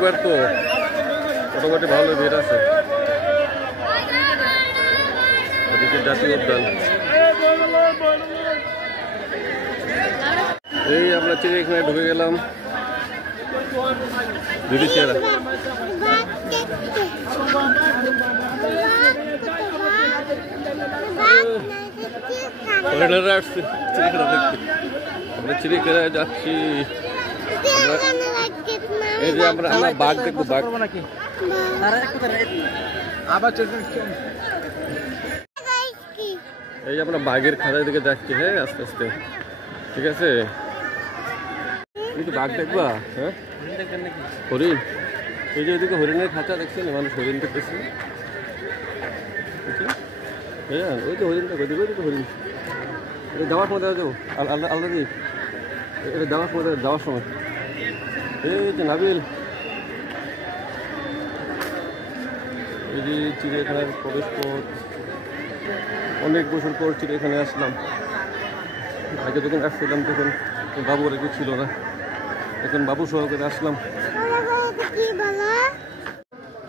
রবিবার তো মোটামুটি ভালো ভিড় আছে। এদিকে জাতীয় উদ্যান, এই আমরা চিড়িয়াখানায় ঢুকে গেলাম। দিদি চেহারা আসছে চিড়িয়াখানা দেখতে, আমরা চিড়িয়াখানায় যাচ্ছি। এই যে আমরা বাঘ দেখবো, বাঘ নাকি এই যে আমরা বাঘের খাঁচার দিকে যাচ্ছি। হ্যাঁ আস্তে আস্তে, ঠিক আছে। কিন্তু বাঘ দেখবা? হ্যাঁ হরিণ, এই যে ওইদিকে হরিণের খাঁচা দেখছেন, মানুষ হরিণ দেখতেছি। হ্যাঁ ওই তো হরিণ দেখো, ওইদিকে ওইদিকে হরিণ। এটা যাওয়ার সময় দেখা যাবো, আলাদা দিক এটা যাওয়ার সময়, যাওয়ার সময়। এই যে নাবিল, এই যে চিড়িয়াখানার প্রবেশ পথ। অনেক বছর পর চিড়িয়াখানায় আসলাম। আগে যখন আসছিলাম তখন বাবুর একটু ছিল না, এখন বাবু সহকারে আসলাম।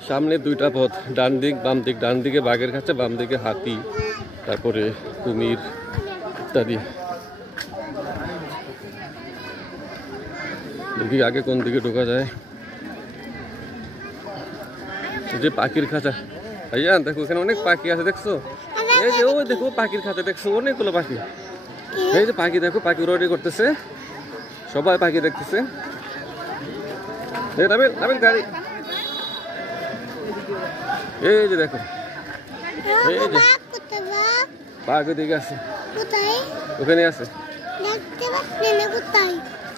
সামনে দুইটা পথ, ডান দিক বাম দিক। ডান দিকে বাঘের কাছে, বাম দিকে হাতি, তারপরে কুমির ইত্যাদি। দেখি আগে কোন দিকে ঢোকা যায়। যে পাখির খাঁচা, ভাইয়া দেখো এখানে অনেক পাখি আছে, দেখছো? এই যে ওই দেখো পাখির খাঁচা, দেখছো অনেকগুলো পাখি। এই যে পাখি দেখো, পাখি উড়াউড়ি করতেছে, সবাই পাখি দেখতেছে। গাড়ি, এই যে দেখো, এই যে বাঘ ওইদিকে আছে, ওখানে আছে।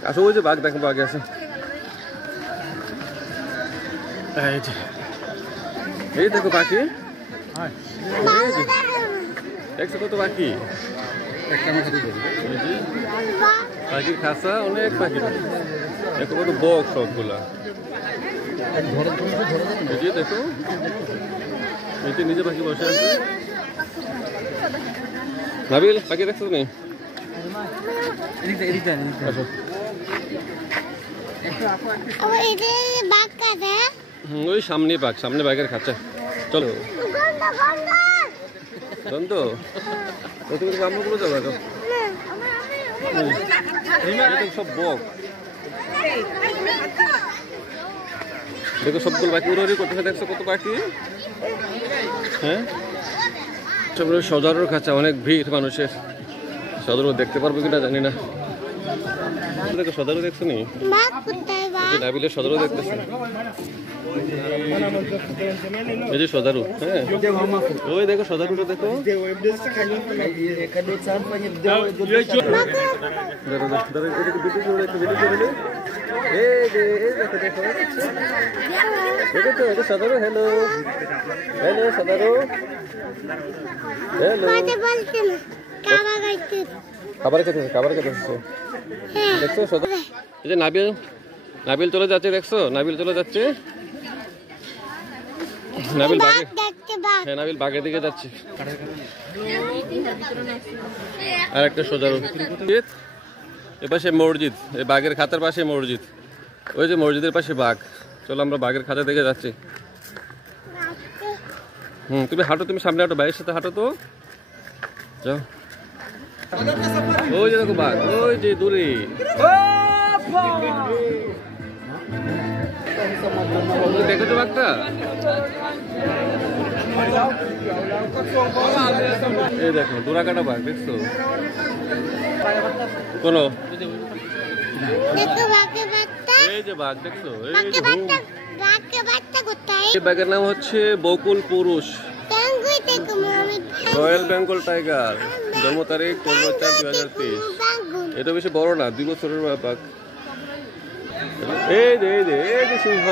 আসো ওই যে বাঘ দেখো, বাঘ আছে। এই দেখো পাখি, দেখছো কত পাখি। পাখির খাঁচা, অনেক পাখি দেখো, কত বক সবগুলা। দেখো এই নিজে পাখি বসে আছে। নাবিল পাখি দেখছো তুমি? ওই সামনে বাঘ, সামনে বাঘের খাঁচা। চলো গন্ধ, তুমি আমগুলো যাবো সব বক। দেখো সবগুলো পাখি উড়াউড়ি করতেছে, দেখছো কত পাখি। হ্যাঁ সদরের খাঁচা, অনেক ভিড় মানুষের। সদর দেখতে পারবো কিনা জানি না। দেখো সদরও দেখছো নি, নাবিলের সদরও দেখতেছে। এই যে সদারু, হ্যাঁ ওই দেখো সদারুটা দেখো। সদারু, হ্যালো হ্যালো সদারু, হ্যালো। খাবার খেতেছে, খাবার খেতেছে, দেখছো সদারু। এই যে নাবিল, নাবিল চলে যাচ্ছে, দেখছো নাবিল চলে যাচ্ছে। নাবিল বাঘে, হ্যাঁ নাবিল বাঘের দিকে যাচ্ছে। আর একটা সজারু। এপাশে মসজিদ, এই বাঘের খাতার পাশে মসজিদ। ওই যে মসজিদের পাশে বাঘ। চলো আমরা বাঘের খাতা দিকে যাচ্ছি। তুমি হাঁটো, তুমি সামনে হাঁটো, ভাইয়ের সাথে হাঁটো তো। যাও, ওই যে দেখো বাঘ, ওই যে দূরে। দেখেছো বাঘটা? এই দেখো দোরাকাটা বাঘ, দেখছো? কোন এই যে বাঘ দেখছো? এই বাঘের নাম হচ্ছে বকুল পুরুষ, রয়্যাল বেঙ্গল টাইগার। জন্ম তারিখ 15/4/2023। এটা বেশি বড় না, 2 বছরের বাঘ। এই যে এই যে এই যে সিংহ,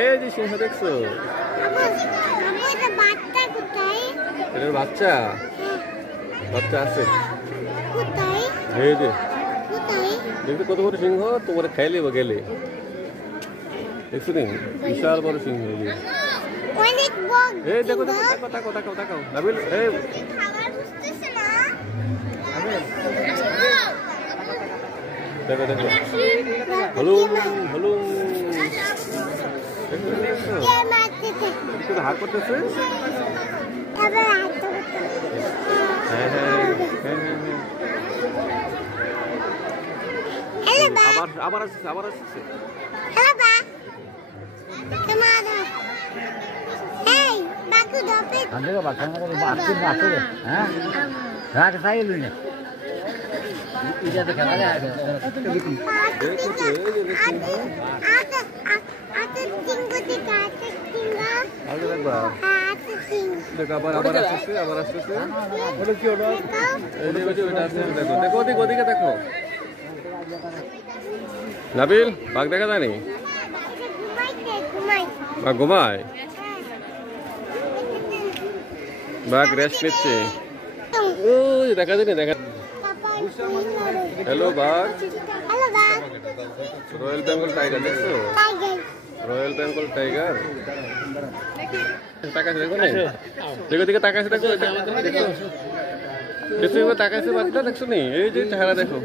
এই যে সিংহ দেখছো? এটার বাচ্চা, বাচ্চা আছে। এই যে দেখতে কত বড় সিংহ, তোমার খাইলে বা গেলে। দেখছো নি বিশাল বড় সিংহ। এই দেখো দেখো, তাকাও তাকাও তাকাও নাবিল। এই দেখো দেখো, হলুম হলুম। শুধু হাত করতেছে। হ্যাঁ হ্যাঁ হ্যাঁ হ্যাঁ আবার আবার আসছে আবার আসছে। আবার আবার আসতেছে আবার আসতেছে। দেখো ওদিকে ওদিকে দেখো। নাবিল বাঘ দেখা যায়নি? বাঘ ঘুমায়? বাঘ রেস্ট নিচ্ছে। ওই দেখা যায়নি দেখা। হ্যালো বাঘ। রয়্যাল বেঙ্গল টাইগার দেখছো? রয়্যাল বেঙ্গল টাইগার তাকাইছে দেখো নি? দেখো দিকে তাকাইছে দেখো দেখো দেখো তাকাইছে বাঘটা দেখছো নি? এই যে চেহারা দেখো।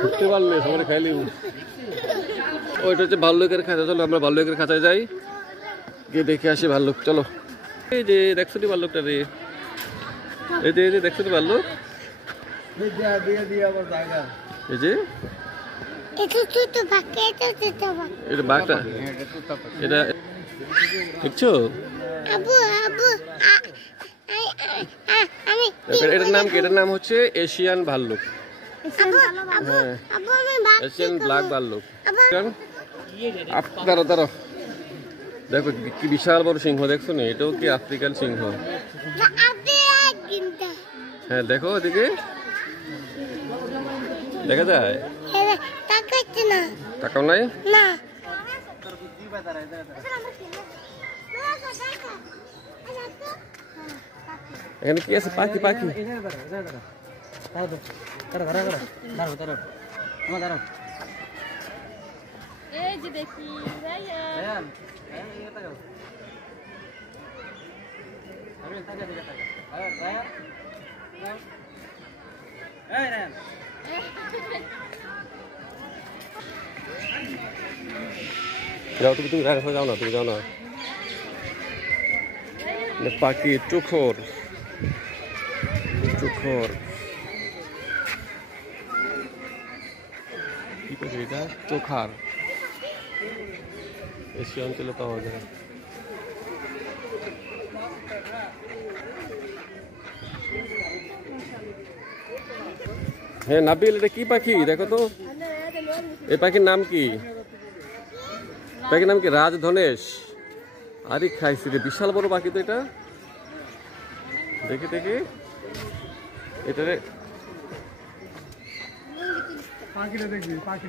ঘুরতে পারলে সবাই খাইলি। ওইটা হচ্ছে ভাল্লুকের খাঁচা। চলো আমরা ভাল্লুকের খাঁচায় যাই, গিয়ে দেখে আসি ভাল্লুক। চলো। এই যে দেখছো নি ভাল্লুকটা রে? এই যে দেখছো নি ভাল্লুক? এই যে এটা বাঘটা, এটা দেখছো? এটার নাম কি? এটার নাম হচ্ছে এশিয়ান ভাল্লুক। এশিয়ান ব্ল্যাক ভাল্লুক। দাঁড়ো দাঁড়ো, দেখো কি বিশাল বড় সিংহ দেখছো না? এটাও কি আফ্রিকান সিংহ? হ্যাঁ দেখো ওদিকে দেখা যায়। তাকাও নাই? এখানে কি আছে? পাখি পাখি। যাও তুমি, তুমি যাও না, তুমি যাও না। পাখি চোখর চোখর কি পাখি এটা? চোখার। এশিয়া অঞ্চলে পাওয়া যায়। হ্যাঁ নাবিল, এটা কি পাখি দেখো তো? এই পাখির নাম কি? পাখির নাম কি? রাজধনেশ। আরে খাইছি রে, বিশাল বড় পাখি তো এটা। দেখি দেখি এটা রে।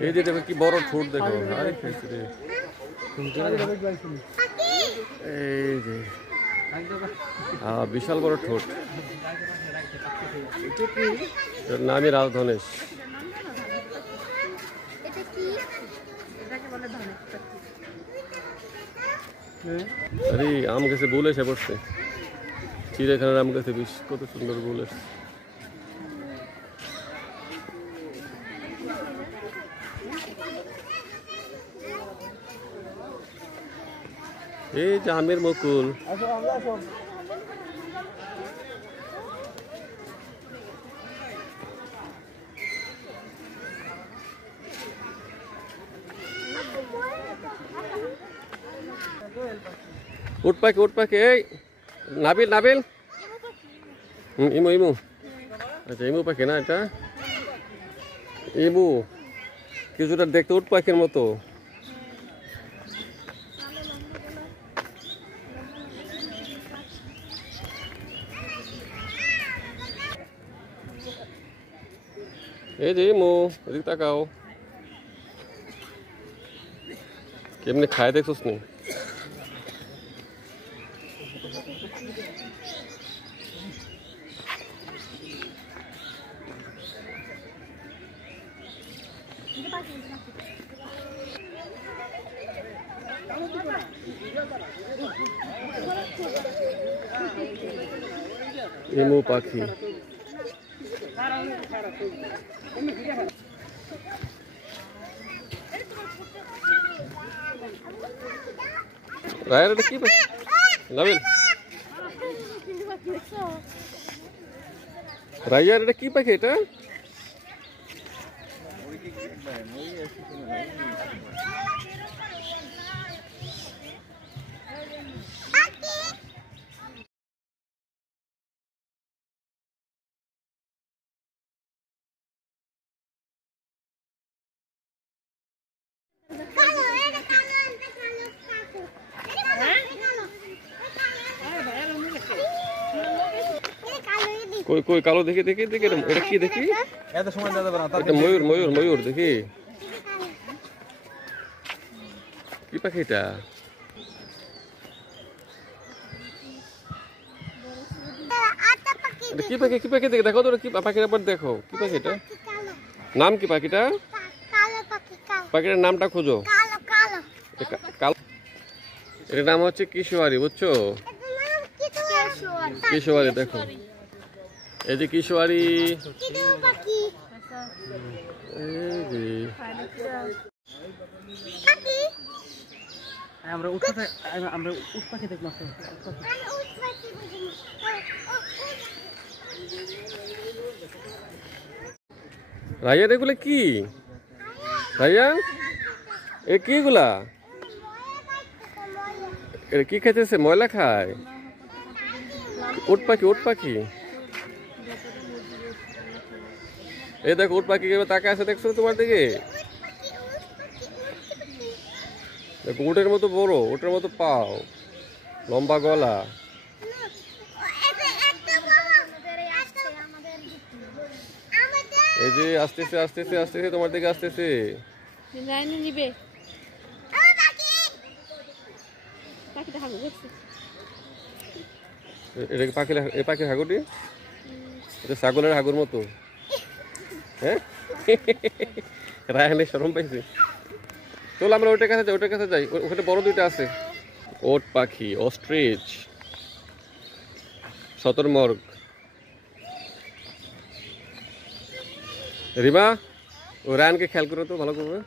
এই যে দেখো কি বড় ঠোঁট দেখো। আরে খাইছি রে। এই যে বিশাল বড় ঠোঁট। এর নামই রাজধনেশ। আরে আম গাছে বলে এসে পড়ছে। চিড়িয়াখানার আম গাছে বেশ কত সুন্দর বলে। এই যে আমের মুকুল। উঠ পাখি উঠ পাখি। এই নাবিল নাবিল। ইমু ইমু। আচ্ছা ইমু পাখি না এটা? ইমু কিছুটা দেখতে উঠ পাখির মতো। এই যে ইমু, এদিকে তাকাও। কেমনি খায় দেখছোস নি? ইমু পাখি। রায়ার এটা কি পাখি? নাবিল, রায়ার এটা কি পাখি? এটা কই কই কালো দেখি দেখি দেখি এটা কি দেখি? এত সময় দাদা বানা এটা ময়ূর ময়ূর ময়ূর দেখি কি পাখি এটা? এটা কি পাখি? কি পাখি দেখে দেখো তো কি পাখির আবার দেখো কি পাখি এটা? নাম কি পাখিটা? পাখিটার নামটা খোঁজো। কালো, এটার নাম হচ্ছে কিশোয়ারি, বুঝছো? কিশোয়ারি দেখো, এই যে কিশোয়ারি। আমরা উট পাখি দেখলাম। রাইয়া এগুলো কি? রাইয়া এ কি গুলা? এটা কি খাইতেছে? ময়লা খায়? উট পাখি, উট পাখি। এই দেখো উট পাখি তাকে আছে, দেখছো তোমার দিকে? দেখো উটের মতো বড়, উটের মতো পাও, লম্বা গলা। এই যে আসতেছে আসতেছে আসতেছে তোমার দিকে আসতেছে। এটা কি পাখি? এই পাখির হাগুটি এটা ছাগলের হাগুর মতো। হ্যাঁ রায়হানে শরম পাইছে। চলো আমরা ওটার কাছে যাই, ওটার কাছে যাই। ওখানে বড় দুইটা আছে। ওট পাখি, অস্ট্রিচ, শতরমর্গ। রিমা ও রায়হানকে খেয়াল করো তো ভালো করে।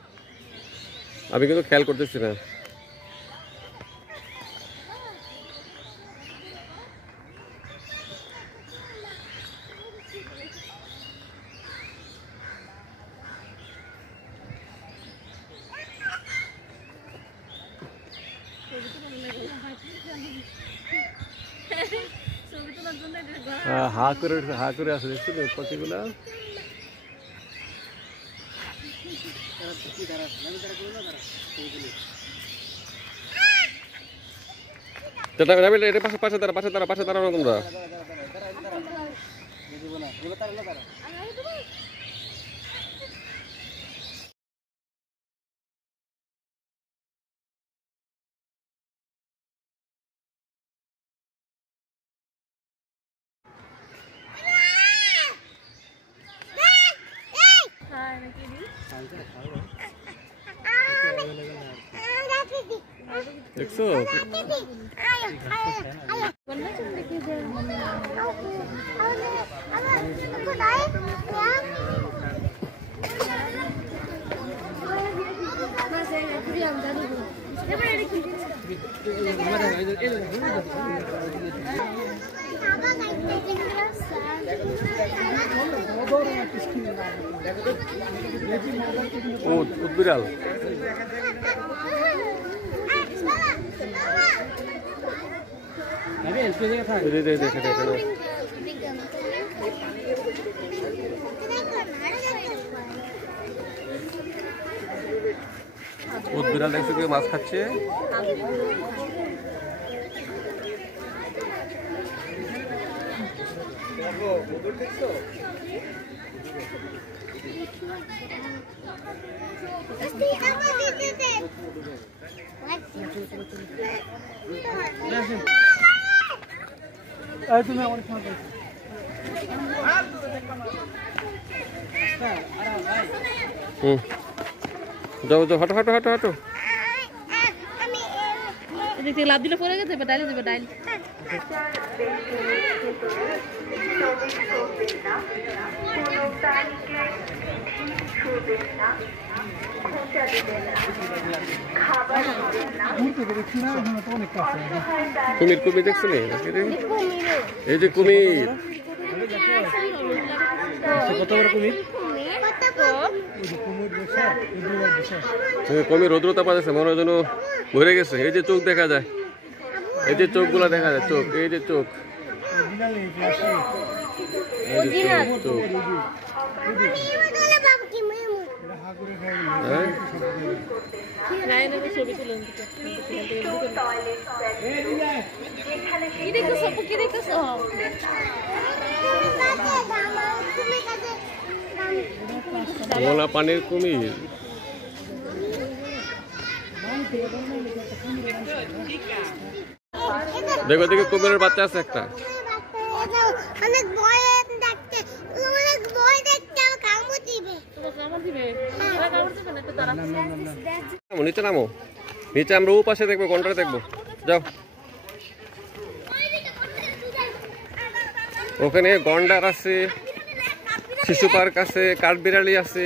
আমি কিন্তু খেয়াল করতেছি না। হা করে আছে, দেখছো পাখিগুলা? পাশে দাঁড়ানো তোমরা। দেখছো বিড়াল। বিড়াল দেখছো কেউ মাছ খাচ্ছে। তুমি আমার যাও যাও, হাঁটো হাঁটো হাঁটো হাঁটো। দিক থেকে লাভ দিলে পরে গেছে ডাইলে দেবে ডাইল কুমির কুমির দেখছো নি এই যে কুমির কত বড় কুমির কুমির রৌদ্রতাপ আছে মনে হয় যেন ভরে গেছে এই যে চোখ দেখা যায় এই যে চোখগুলো দেখা যায় চোখ এই যে চোখ এই যে চোখ হ্যাঁ ছবি তুলে কি দেখছো কি দেখছো মোলা পানির কুমির দেখো দেখো কুমিরের বাচ্চা আছে একটা অনেক ভয় দেখতে অনেক ভয় দেখতে কামড় দিবে নিচে নামো নিচে আমরা ও পাশে দেখবো কোনটা দেখবো যাও ওখানে গন্ডার আছে শিশু পার্ক আছে কাঠবিড়ালি আছে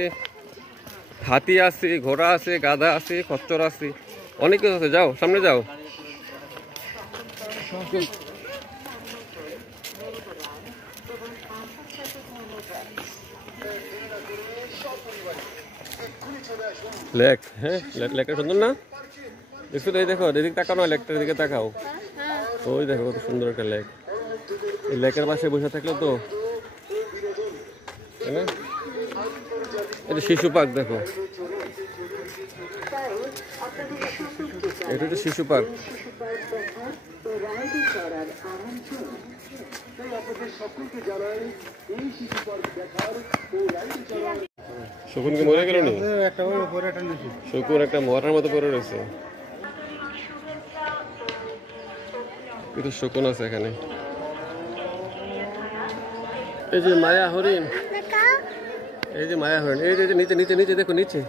হাতি আছে ঘোড়া আছে গাধা আছে খচ্চর আছে অনেক কিছু আছে যাও সামনে যাও লেক হ্যাঁ লেকটা সুন্দর না দেখছো এই দেখো এদিকে তাকাও না লেকটার দিকে তাকাও ওই দেখো কত সুন্দর একটা লেক এই লেকের পাশে বসে থাকলে তো তাই না এটা শিশু পার্ক দেখো এটা তো শিশু পার্ক শকুন কি মরে গেল নি শকুন একটা মরার মতো পড়ে রয়েছে কিন্তু শকুন আছে এখানে এই যে মায়া হরিণ এই যে মায়া হরিণ এই যে নিচে নিচে নিচে দেখো নিচে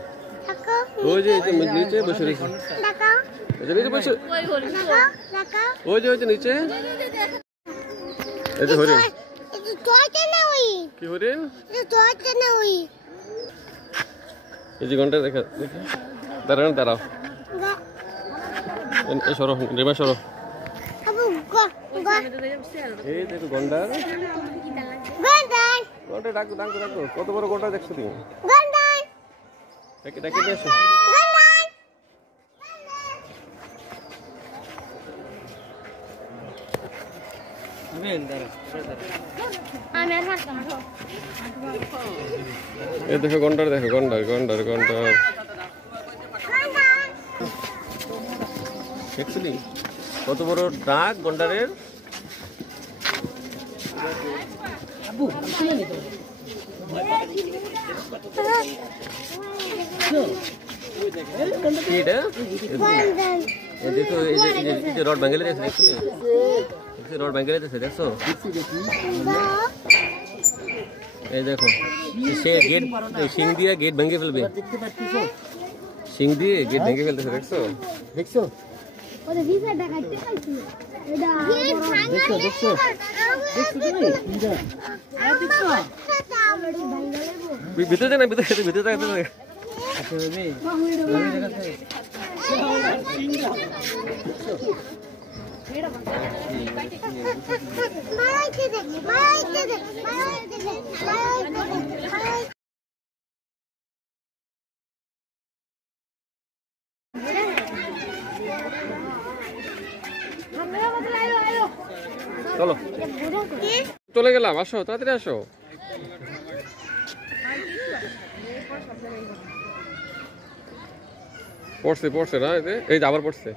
ওই যে নিচে বসে রয়েছে নিচে বসে ওই যে নিচে এই যে হরিণ কি হরিণ এই যে ঘন্টা দেখা দেখি দাঁড়াও দাঁড়াও এই সরো রেমা সরো এই দেখো গন্ডার গন্ডা ডাকো ডাকো ডাকো কত বড় গন্ডা দেখছো তুমি ডাকে নিয়ে এসো এই দেখো গন্ডার দেখো গন্ডার গন্ডার গন্ডার দেখছিলি কত বড় ডাক গন্ডারের দেখো এই যে রড ভাঙলে দেখছো রড ভাঙলে দেখছো এই দেখো সে গেট সিং দিয়ে গেট ভেঙে ফেলবে সিং দিয়ে গেট ভেঙে ফেলতেছে দেখছো দেখছো ভিতরে যায় না ভিতরে ভিতরে যায় চলো চলে গেলাম আসো তাড়াতাড়ি আসো পড়ছে পড়ছে না এই যে আবার পড়ছে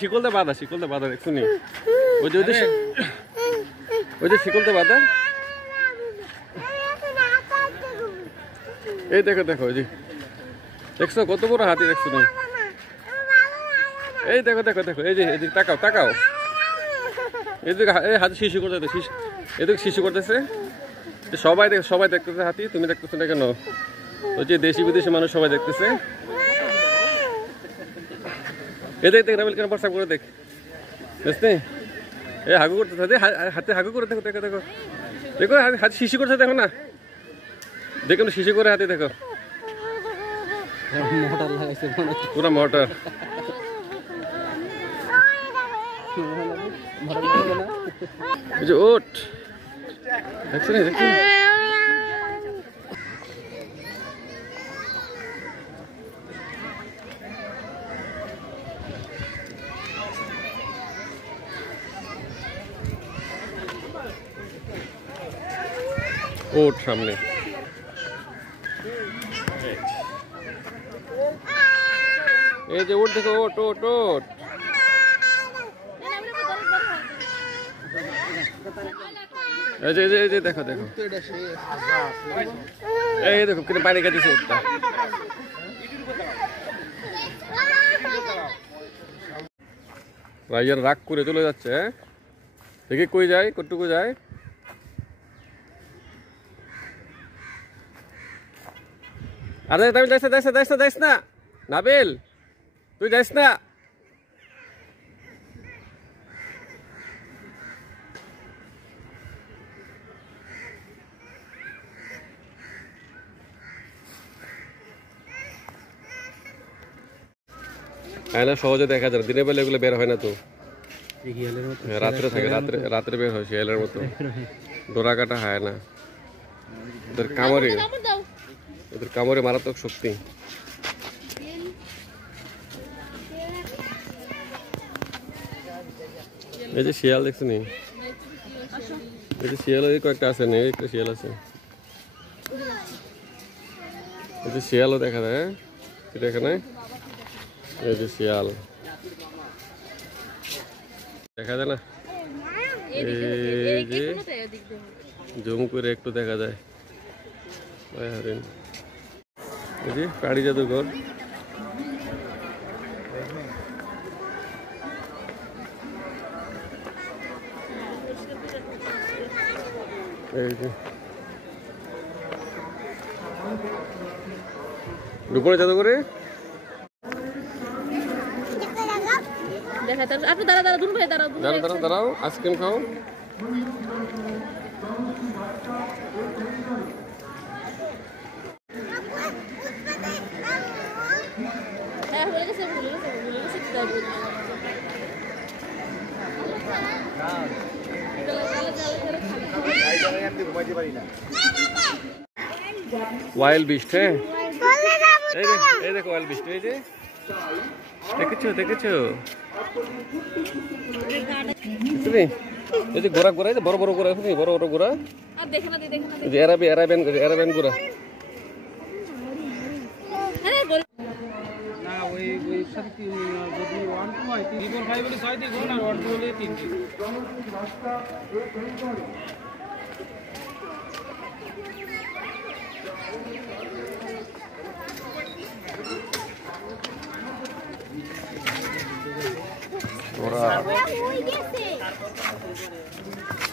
শিকলতে বাধা দেখছো নি ওই যে শিকলতে বাধা এই দেখো দেখো ওই যে দেখছো কত বড় হাতি দেখছো নি এই দেখো দেখো দেখো, এই যে এদিকে তাকাও তাকাও, এদিকে এই হাতে শিশু করতেছে, এদিকে শিশু করতেছে। সবাই সবাই দেখতেছে হাতি, তুমি দেখতেছো না কেন? ওই যে দেশি বিদেশি মানুষ সবাই দেখতেছে। এই দেখ দেখ রাবেল কেন প্রস্তাব করে দেখ, বুঝতে? এই হাগু করতেছে, হাতে হাগু করে দেখো দেখো দেখো দেখো, হাতে শিশু করছে দেখো না, দেখো শিশু করে হাতে দেখো, মোটর লাগাইছে পুরো মোটর। এই যে ওট দেখছো না, দেখছো ওট সামনে। এই যে ওট দেখো, ওট ওট ওট, এই যে দেখো দেখো, এই দেখো কিন্তু পানি খাইতেছে ওটটা। রাইয়ার রাগ করে চলে যাচ্ছে, দেখি কই যায়, কতটুকু যায়। আরে তুমি যাইস না নাবিল, তুই যাইস না। সহজে দেখা যায়, দিনের বেলা এগুলো বের হয় না তো, রাত্রে থাকে, রাত্রে বের হয় শিয়ালের মতো, ডোরা কাটা হয় না। ওদের কামড়ে মারাত্মক শক্তি। এই যে শিয়াল দেখছো নি, এই যে শিয়াল কয়েকটা আছে, নেই একটা শিয়াল আছে, এই যে শিয়ালও দেখা যায়, এটা এখানে এই যে শিয়াল দেখা যায় না, এই যে জুম করে একটু দেখা যায়। এই যে প্রাণী জাদুঘর, এই যে দুপুরে জাদুঘরে দাঁড়াও, আইসক্রিম খাও। ওয়াইল্ড বিস্ট, হ্যাঁ এই দেখো ওয়াইল্ড বিস্ট, এই যে দেখেছো এই যে ঘোড়া ঘোড়া, বড় বড় ঘোড়া, বড় বড় ঘোড়া, এরাবিয়ান ঘোড়া।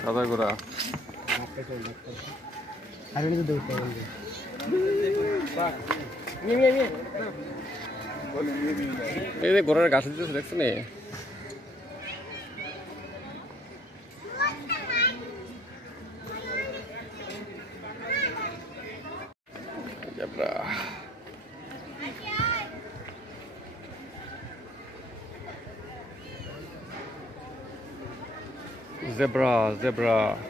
সাদা ঘোড়া, এই যে ঘোড়ার গাছ দিতেছে দেখছো নি, zebra.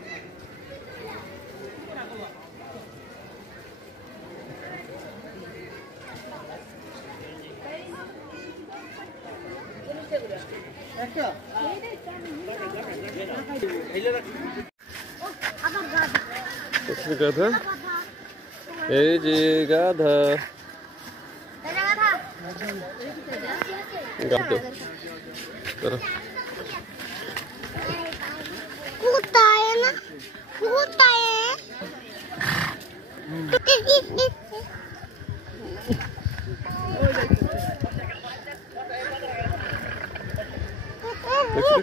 গাধা, এই যে গাধা,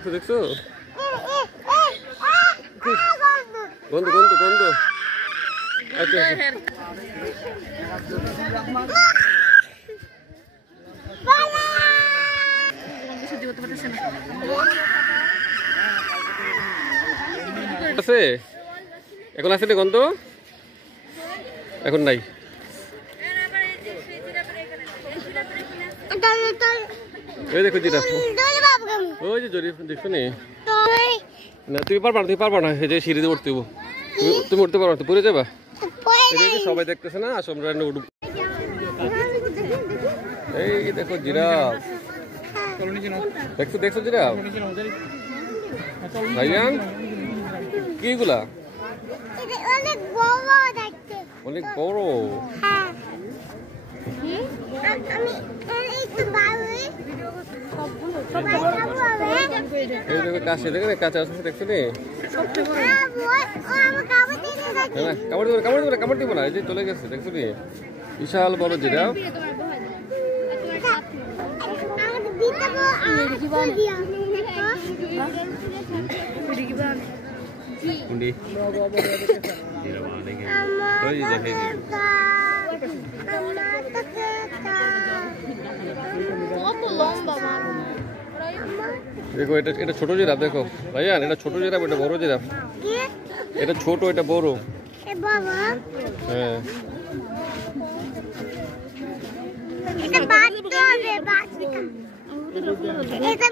দেখছো দেখছো গন্ধ গন্ধ গন্ধ আচ্ছা আছে এখন আছে গন্ধ এখন নাই ওই দেখো জিরাফ ওই যে জরিফ দেখছো নি না তুমি পারবা না এই যে সিঁড়িতে উঠতে হবো তুমি উঠতে পারবা না পড়ে যাবা এই যে সবাই দেখতেছে না আসো আমরা উঠবো এই দেখো জিরাফ দেখছো দেখছো জিরাফ ভাইজান কি এগুলা অনেক বড় দেখতে অনেক বড় আমি একটু বাড়ি এই দেখো কাছে দেখো কাছে আছে দেখছো নি কামড় দিব না এই যে চলে গেছে দেখছো নি বিশাল বড় জিরাফ দেখো এটা ছোট জিরাফ দেখো ভাইয়ান এটা ছোট জিরাফ এটা বড় জিরাফ এটা ছোট এটা বড় হ্যাঁ এটা বাচ্চা হবে বাচ্চা এটা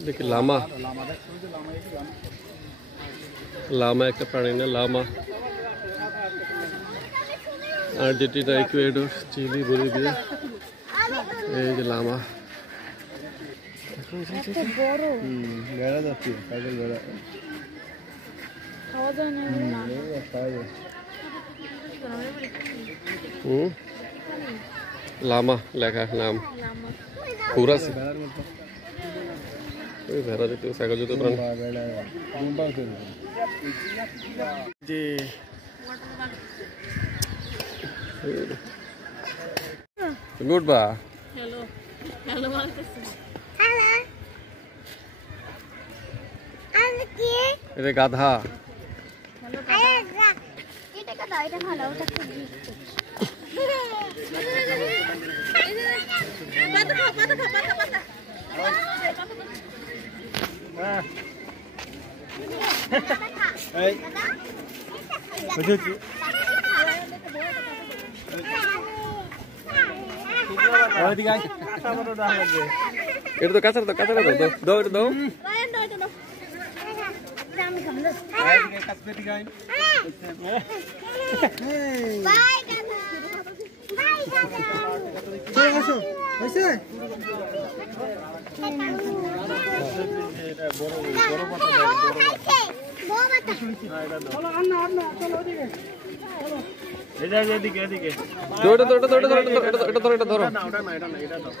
দেখি লামা লামা একটা প্রাণী না llama Argentina Ecuador Chile Bolivia এই যে লামা বেড়া যাচ্ছি সাইকেল বেড়া খাওয়া যায় না খাওয়া যায় লামা লেখা নাম পুরা ওই ভেড়া দেখতে সাইকেল জুতো প্রাণ যে তুমি উঠবা হ্যালো হ্যালো বলতেছি এটা গাধা এটা কথা এটা ভালো ওটা খুব এটা তো কাঁচা দাও দাও এটা দাও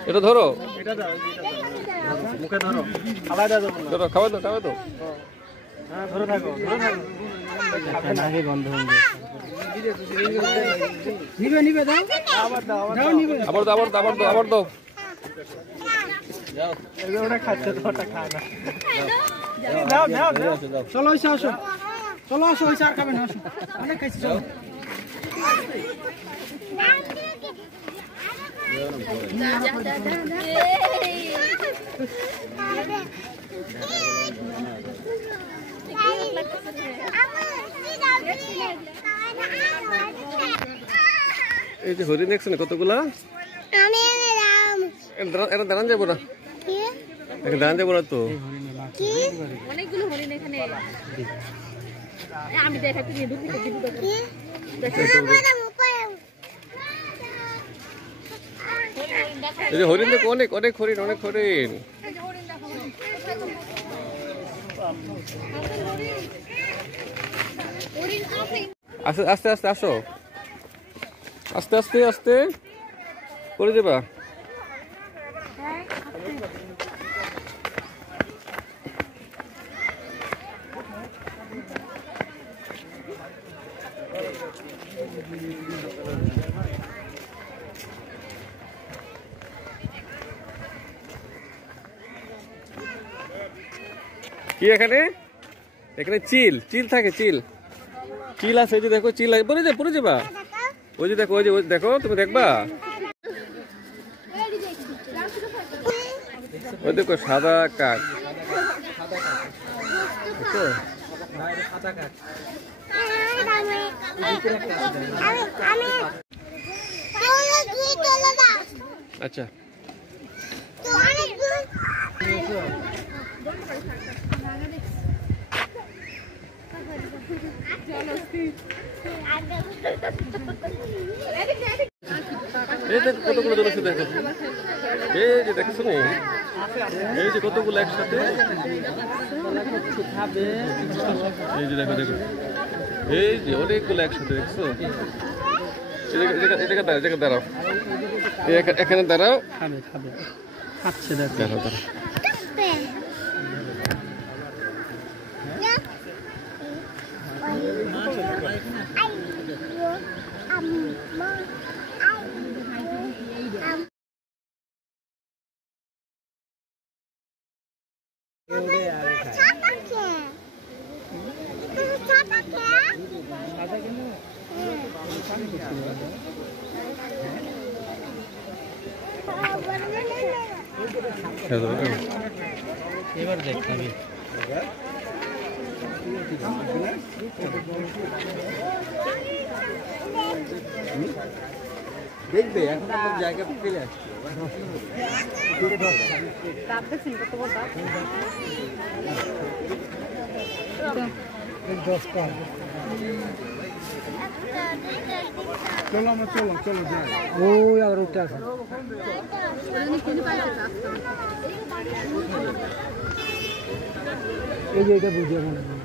এটা ধরো মুখে ধরো খাওয়া দাও খাওয়া দাও হ্যাঁ ধরে থাকো নাকি গন্ধ নিবে দাও আবার দাও আবার দাও ওটা খাচ্ছে তো ওটা খায় না দাও চলো আসো আর খাবেন আসো অনেক খাইছি চলো এই যে হরিণ দেখছেন কতগুলা এটা দাঁড়ান যাবো না দাঁড়ান যাবো না তো অনেকগুলো হরিণ এখানে আমি দেখাচ্ছি এই যে হরিণ দেখো অনেক হরিণ আস্তে আস্তে আস্তে আসো, আস্তে আস্তে আস্তে করে দেবা। কি এখানে? এখানে চিল চিল থাকে, চিল চিল আছে। ওই যে দেখো চিল আছে, পরে যাবা। ওই যে দেখো, ওই যে দেখো, তুমি দেখবা। ওই দেখো সাদা কাক, দেখো? আচ্ছা এই দেখো কতগুলো জলস্থির দেখো, এই যে দেখছো নি, এই যে কতগুলো একসাথে। এই যে দেখো দেখো, এই যে অনেকগুলো একসাথে, দেখছো? দাঁড়াও, এখানে দাঁড়াও, দাঁড়াও দাঁড়াও। এবার দেখতে হবে। দেখবে এখন আমার জায়গা ফেলে আসছে। চলো আমরা চলো চলো যাই। ওই আবার উঠে আসে। এই যে এটা বুঝে মনে হয়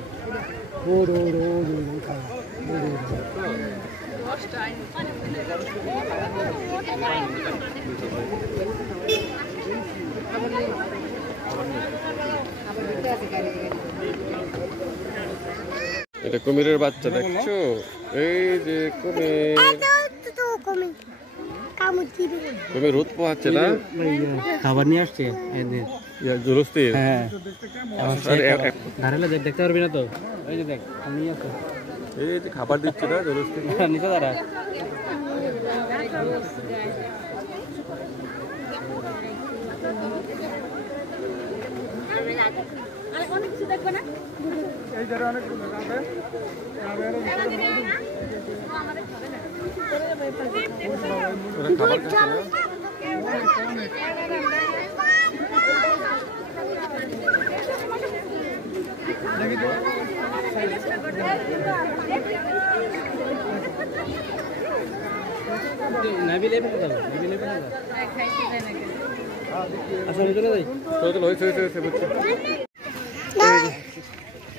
ও রো রো রো খাওয়া এটা কুমিরের বাচ্চা, দেখছো? এই যে কুমির, কুমির রোদ পোহাচ্ছে না, খাবার নিয়ে আসছে জলস্থির। হ্যাঁ দেখতে পারবি না তো, এই যে দেখ আমি আছে, এই যে খাবার দিচ্ছে না জলস্থির, নিচে দাঁড়া। অনেক কিছু দেখবে না, এই জায়গায় অনেক খাবার খাচ্ছে না।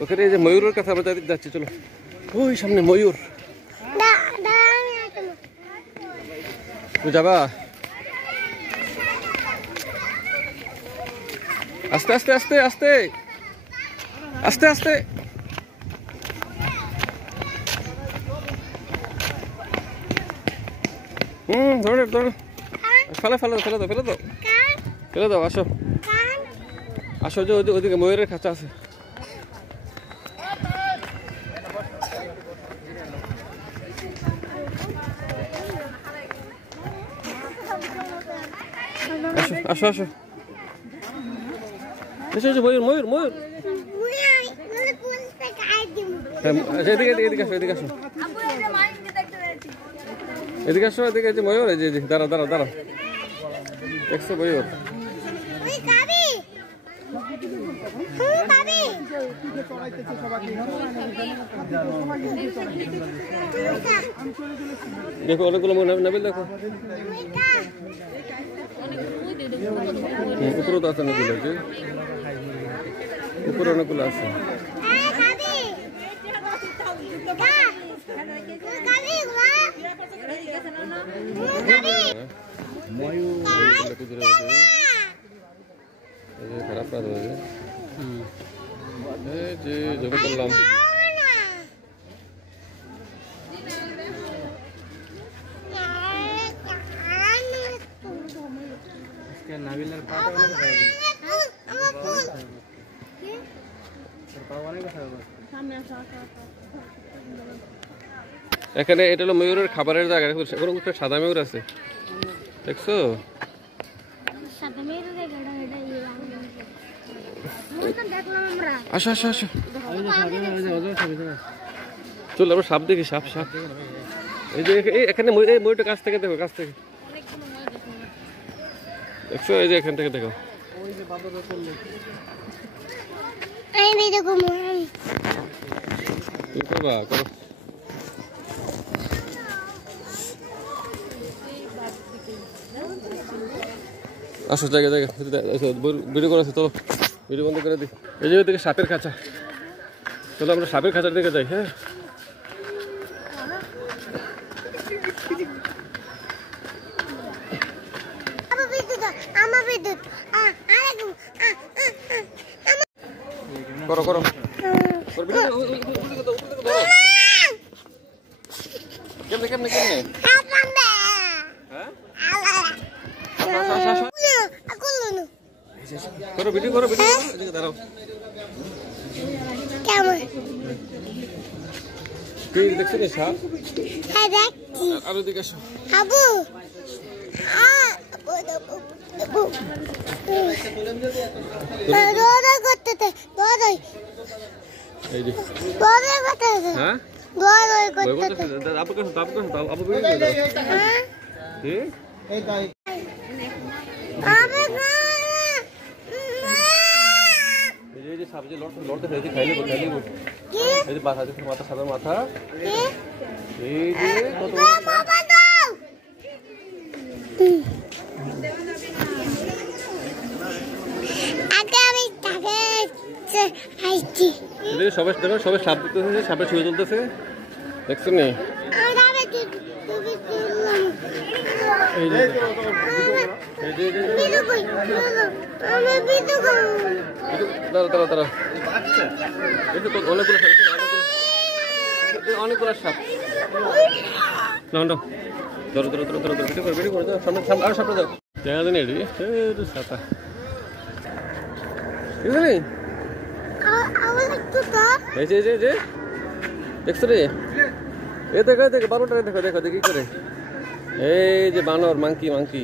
ওখানে এই যে ময়ূরের কাছে আমরা যাচ্ছি, চলো। ওই সামনে ময়ূর, যাবা? আস্তে আস্তে আস্তে আস্তে আস্তে আস্তে। ধরো ধরো, ফেলে ফেলে ফেলে দাও, ফেলে দাও, ফেলে দাও। আসো আসো, যে ওইদিকে ময়ূরের খাঁচা আছে। আসো আসো আসো, এসো এসো, ময়ূর ময়ূর ময়ূর। এদিকে এদিকে আসো, এদিকে আসো, এদিকে আসো, এদিকে যে ময়ূর, এই যে দাঁড়াও দাঁড়াও দাঁড়াও, দেখছো ময়ূর? দেখো অনেকগুলো নাবিল, দেখো উপরে তো আছে অনেকগুলো, যে উপরে অনেকগুলো আছে। খারাপ কাজ হয়েছে যে জমি করলাম নাবিলের এখানে এটা হলো ময়ূরের খাবারের জায়গা এখন একটা সাদা ময়ূর আছে দেখছো আসো আসো আসো চল আমরা সাপ দেখি সাপ সাপ এই যে এখানে এই ময়ূরটা কাছ থেকে দেখো কাছ থেকে দেখছো এই যে এখান থেকে দেখো কি করবা করো আসো জায়গা জায়গা ভিডিও করেছে চলো ভিডিও বন্ধ করে দিই এই যে দিকে সাপের খাঁচা চলো আমরা সাপের খাঁচার দিকে যাই হ্যাঁ করো করো কেমনে কেমনে কেমনে করো ভিডিও করো ভিডিও এদিকে দাঁড়াও কি দেখছো রে সাপ আর ওদিকে আসো এই যে হ্যাঁ আপু কাছে আপু ভিডিও দাও কি এই যে সাপ যে লড়তে খাইলে খাইলে এই যে মাথা মাথা সাদা মাথা এই যে কত সবাই দেখো সবাই সাপ দেখতেছে সাপে ছুঁয়ে তুলতেছে দেখছো নি অনেকগুলো সাপ না ধরো ধরো ধরো ধরো ভিডিও করে দাও সামনে আরো সামনে দাও দেখা দেন এটি সাতা দেখছো রে এ দেখো দেখো বানরটা দেখো দেখো দেখি করে এই যে বানর মাংকি মাংকি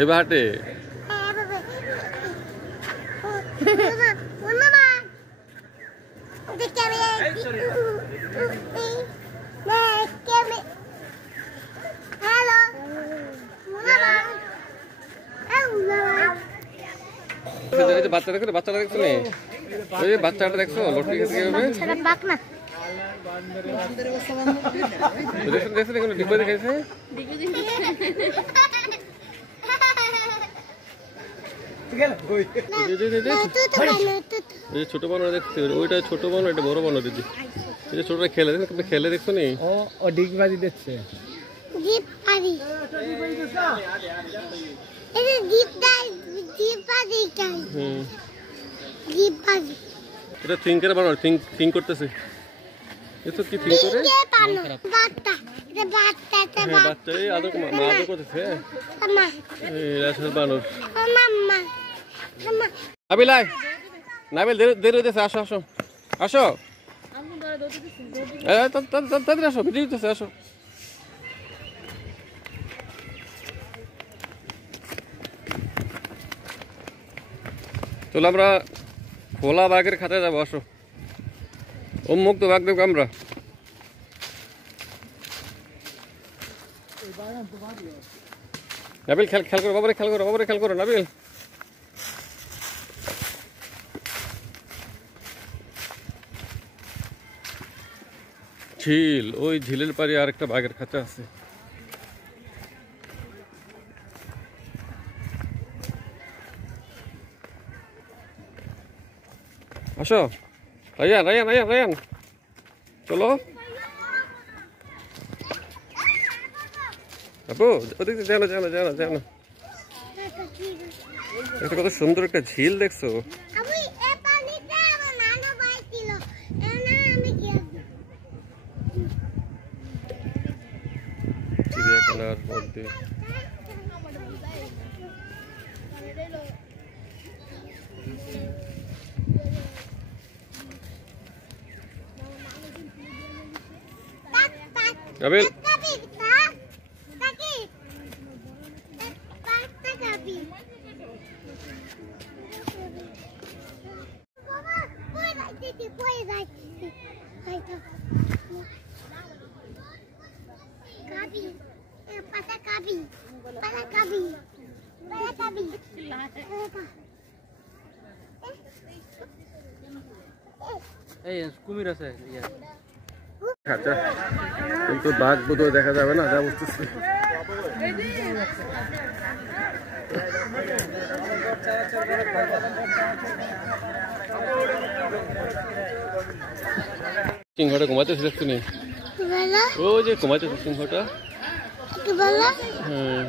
এবার হাটে বাচ্চা দেখো বাচ্চাটা দেখছো নি ওই বাচ্চাটা দেখছো লটকে গেছে কিভাবে দেখছো দেখো ডিব্বা দেখাইছে ছোট বানর দেখতে ওইটা ছোট বানর এটা বড় বানর দিদি এই যে ছোটরা খেলে দেখো খেলে দেখছো নি ও ডিগবাজি দিচ্ছে এটা থিঙ্কের বানর থিঙ্ক করতেছে এতো কি থিঙ্ক করে বাচ্চা এই আদর মা আদর করতেছে এই রাসেল বানর নাবিল আয় নাবিল দেরি হইতেছে আসো আসো আসো তাদের আসো ভিডিও দিতেছে আসো চলো আমরা খোলা বাঘের খাতায় যাবো আসো উন্মুক্ত বাঘ দেখবো আমরা নাবিল খেয়াল করো বাবারে খেয়াল করো বাবারে খেয়াল করো নাবিল ঝিল ওই ঝিলের পাড়ে আর একটা বাঘের খাঁচা আছে আসো রায়ান রায়ান রায়ান রায়ান চলো আপু ওদিকে যাও না যাও না যাও না যাও না একটা কত সুন্দর একটা ঝিল দেখছো আমি এই পানিতে আমার নানা ভাই ছিল না আমি গিয়েছি চিড়িয়াখানার মধ্যে আবিল এই কুমির আছে আচ্ছা কিন্তু বাঘ বোধহয় দেখা যাবে না যা বুঝতেছি সিংহটা ঘুমাতেছিস তুমি ও যে ঘুমাতেছে সিংহটা হ্যাঁ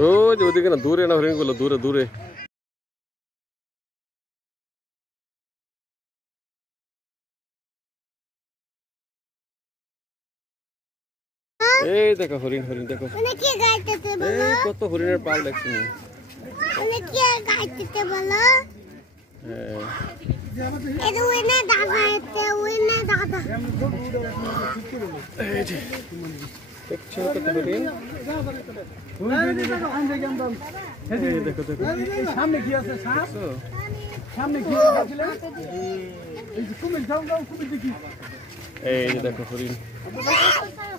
ও যে ওদিকে না দূরে না হরিণ গুলো দূরে দূরে এই দেখো হরিণ হরিণ দেখো এই কত হরিণের পাল দেখছি দেখছো কত হরিণ দেখো দেখো সামনে কি আছে সামনে কি কুমির দেখি এই যে দেখো হরিণ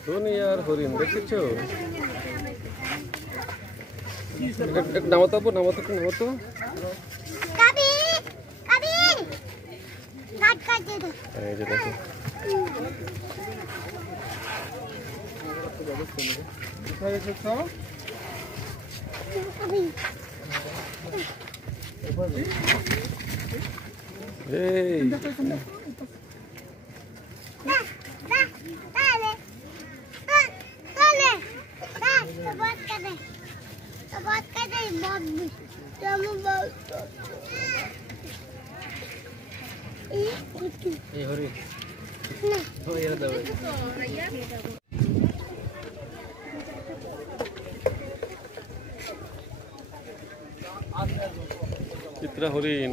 দুনিয়ার হরিণ দেখেছো নামতো আপু নামতো নামতো এই যে দেখো এই চিত্রা হরিণ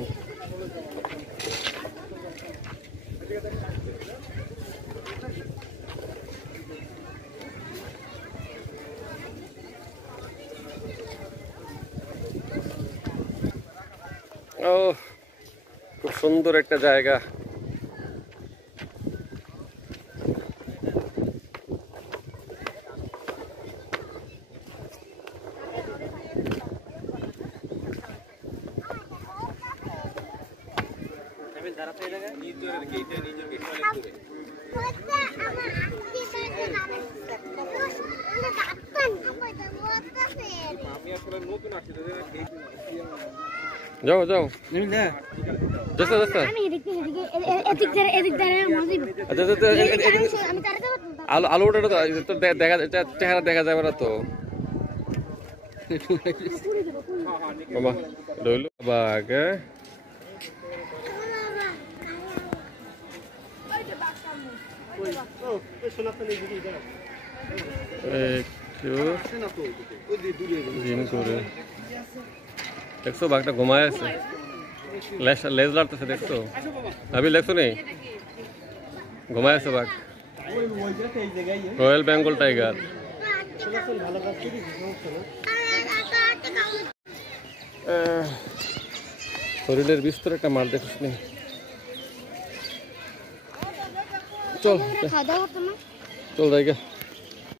ও খুব সুন্দর একটা জায়গা যাও যাও আচ্ছা আলোটা তো দেখা চেহারা দেখা যাবে না তো বাবা রইল বাঘ দেখছো বাঘটা ঘুমায় আছে লেজ লাড়তেছে দেখছো আমি দেখছো নেই ঘুমায় আছে বাঘ রয়্যাল বেঙ্গল টাইগার হরিণের বিস্তর একটা মার দেখিস নি চল চল জায়গা